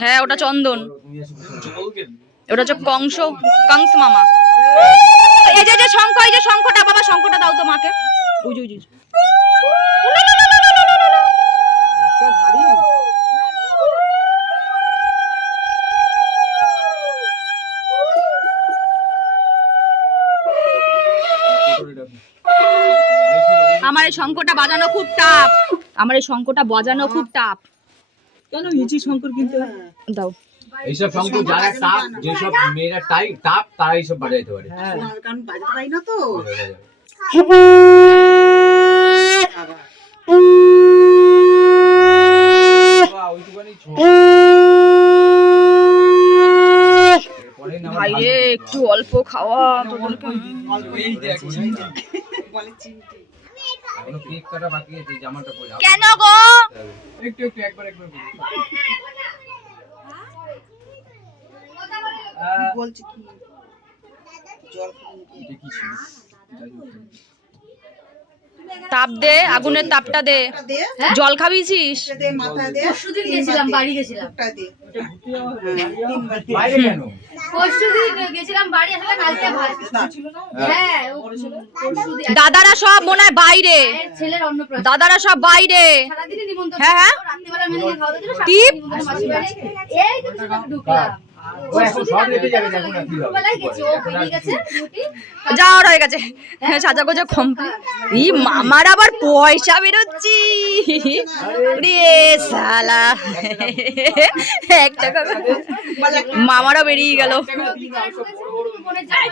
হ্যাঁ ওটা চন্দন, ওটা হচ্ছে কংস মামা। এই যে শঙ্খ, এই যে শঙ্খটা, বাবা শঙ্খটা দাও তো মাকে। উই উই আমার এই শঙ্খটা বাজানো খুব টাফ, আমার এই শঙ্খটা বাজানো খুব টাফ। কেন ইজি শঙ্কর কিনতে দাও। এইসব শঙ্খ যারা টাপ, যেসব মেয়েরা টাপ তারা এইসব বাজাইতে পারে। হ্যাঁ কারণ বাজাতে পারি না তো। ভাইরে একটু অল্প খাওয়া তোদেরকে। কেন গো? একটু একবার বলছি কি জল তাপ দে, আগুনের তাপটা দে। জল খাবিছিস? পরশুদিন গেছিলাম, বাড়ি গেছিলাম। বাইরে কেন? পরশুদিন গেছিলাম বাড়ি, আসলে কালকে ভাত ছিল না। হ্যাঁ পরশুদিন দাদারা সব মনে হয় বাইরে, ছেলের অন্নপ্রাশন, দাদারা সব বাইরে। সারাদিনই নিমন্ত্রণ। হ্যাঁ হ্যাঁ রাত্রিবেলা মেয়ে খাওয়া দিল, টিপ। মাসি বাড়ি। এই তো ঢুকলাম। ও এখন সব রেটে যাবে, দেখো না কি হবে। বেলায় গেছি, ও বেরিয়ে গেছে ডিউটি। যাওয়ার হয়ে গেছে, সাজা গোজা কমপ্লিট। ই মামার আবার পয়সা বেরোচ্ছি রে শালা, 1 টাকা মামারা বেরিয়ে গেল। মনে যায়